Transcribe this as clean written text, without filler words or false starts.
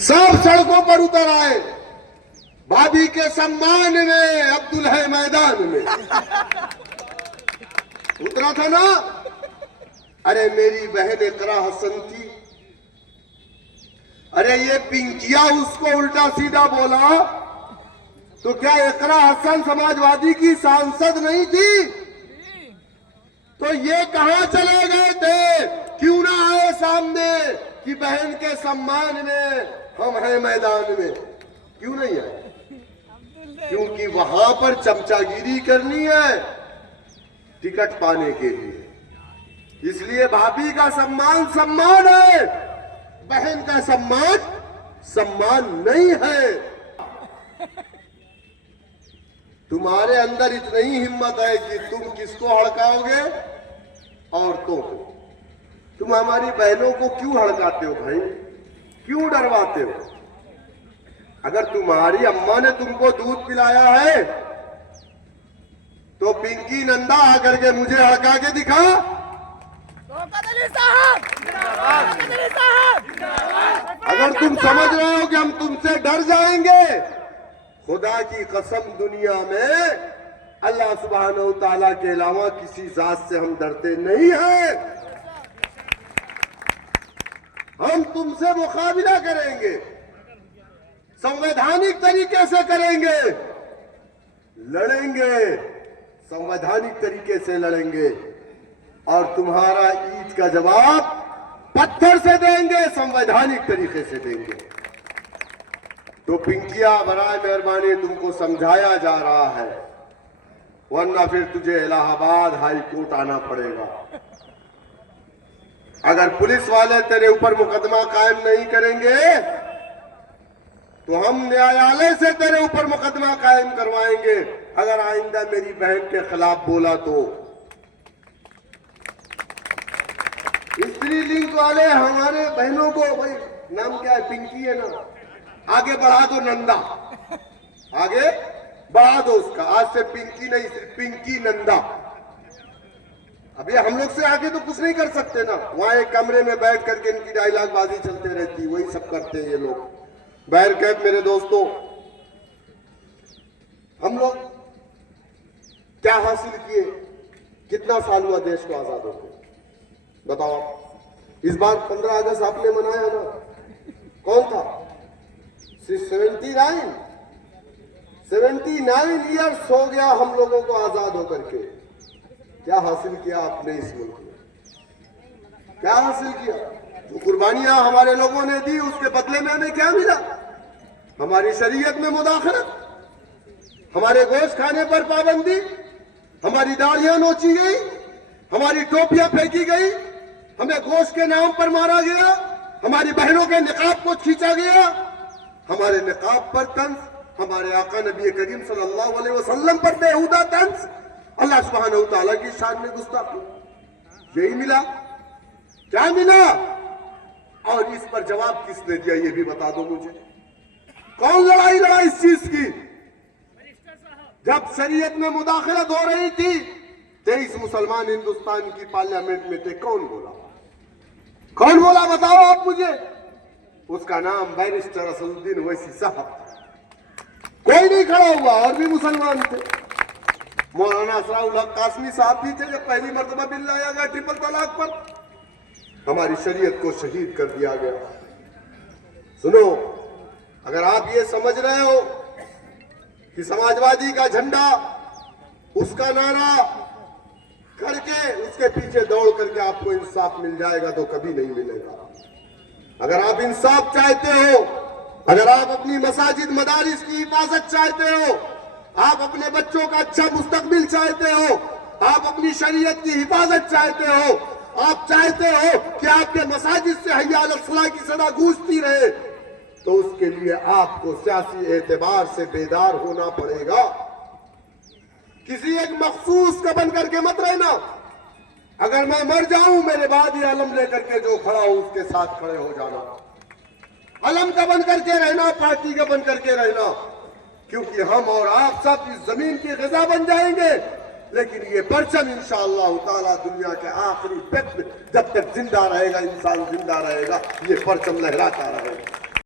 सब सड़कों पर उतर आए, भाभी के सम्मान में, अब्दुल है मैदान में। उतरा था ना। अरे मेरी बहन इकरा हसन थी। अरे ये पिंकिया उसको उल्टा सीधा बोला तो क्या इकरा हसन समाजवादी की सांसद नहीं थी? तो ये कहां चले गए थे? क्यों ना आए सामने कि बहन के सम्मान में हम हैं मैदान में? क्यों नहीं आए? क्योंकि वहां पर चमचागिरी करनी है टिकट पाने के लिए। इसलिए भाभी का सम्मान सम्मान है, बहन का सम्मान सम्मान नहीं है। तुम्हारे अंदर इतनी ही हिम्मत है कि तुम किसको हड़काओगे? औरतों को। तुम हमारी बहनों को क्यों हड़काते हो भाई? क्यों डरवाते हो? अगर तुम्हारी अम्मा ने तुमको दूध पिलाया है तो पिंकी नंदा आकर के मुझे हड़का के दिखा। अगर तुम समझ रहे हो कि हम तुमसे डर जाएंगे, खुदा की कसम दुनिया में अल्लाह सुब्हानहू तआला के अलावा किसी जात से हम डरते नहीं हैं। हम तुमसे मुकाबला करेंगे, संवैधानिक तरीके से करेंगे, लड़ेंगे, संवैधानिक तरीके से लड़ेंगे और तुम्हारा ईद का जवाब पत्थर से देंगे, संवैधानिक तरीके से देंगे। तो पिंकिया बराए मेहरबानी तुमको समझाया जा रहा है, वरना फिर तुझे इलाहाबाद हाई कोर्ट आना पड़ेगा। अगर पुलिस वाले तेरे ऊपर मुकदमा कायम नहीं करेंगे तो हम न्यायालय से तेरे ऊपर मुकदमा कायम करवाएंगे अगर आइंदा मेरी बहन के खिलाफ बोला तो। स्त्रीलिंग वाले हमारे बहनों को, भाई नाम क्या है? पिंकी है ना, आगे बढ़ा दो, नंदा आगे बढ़ा दो उसका। आज से पिंकी नहीं, सिर्फ पिंकी नंदा। अभी हम लोग से आगे तो कुछ नहीं कर सकते ना। वहां एक कमरे में बैठ करके इनकी डायलॉग बाजी चलते रहती, वही सब करते हैं ये लोग। बहरकैफ मेरे दोस्तों, हम लोग क्या हासिल किए? कितना साल हुआ देश को आजाद होकर? बताओ। इस बार 15 अगस्त आपने मनाया ना, कौन था? 79 ईयर्स हो गया हम लोगों को आजाद होकर के। क्या हासिल किया आपने इस मुल्क में? क्या हासिल किया? जो कुर्बानियां हमारे लोगों ने दी उसके बदले में हमें क्या मिला? हमारी शरीयत में मुदाखलत, हमारे गोश्त खाने पर पाबंदी, हमारी दाढ़ियां नोची गई, हमारी टोपियां फेंकी गई, हमें गोश्त के नाम पर मारा गया, हमारी बहनों के निकाब को खींचा गया, हमारे निकाब पर तंज, हमारे आका नबी करीम सल्लल्लाहु अलैहि वसल्लम पर बेहुदा तंज, अल्लाह सुब्हानहू तआला की शान में गुस्ताखी। यही मिला? क्या मिला? और इस पर जवाब किसने दिया ये भी बता दो मुझे। कौन लड़ाई लड़ा इस चीज की? जब शरीयत में मुदाखलत हो रही थी 23 मुसलमान हिंदुस्तान की पार्लियामेंट में थे, कौन बोला? कौन बोला बताओ आप मुझे। उसका नाम बैरिस्टर असदुद्दीन ओवैसी साहब। कोई नहीं खड़ा हुआ, और भी मुसलमान थे। मौलाना असराउल हक कासमी साहब भी थे जब पहली मर्तबा बिल लाया गया ट्रिपल तलाक पर। हमारी शरीयत को शहीद कर दिया गया। सुनो, अगर आप ये समझ रहे हो कि समाजवादी का झंडा, उसका नारा करके उसके पीछे दौड़ करके आपको इंसाफ मिल जाएगा, तो कभी नहीं मिलेगा। अगर आप इंसाफ चाहते हो, अगर आप अपनी मसाजिद मदारिस की हिफाजत चाहते हो, आप अपने बच्चों का अच्छा मुस्तकबिल चाहते हो, आप अपनी शरीयत की हिफाजत चाहते हो, आप चाहते हो कि आपके मसाजिद से हय्या अलल सलाह की सदा गूंजती रहे, तो उसके लिए आपको सियासी एतबार से बेदार होना पड़ेगा। किसी एक मखसूस का बन करके मत रहना। अगर मैं मर जाऊं, मेरे बाद ये अलम लेकर के जो खड़ा हो उसके साथ खड़े हो जाना। अलम का बन करके रहना, पार्टी का बन करके रहना, क्योंकि हम और आप सब इस जमीन की ग़िज़ा बन जाएंगे। लेकिन ये परचम इंशाअल्लाह ताला दुनिया के आखिरी वक्त में जब तक जिंदा रहेगा, इंसान जिंदा रहेगा, ये परचम लहराता रहेगा।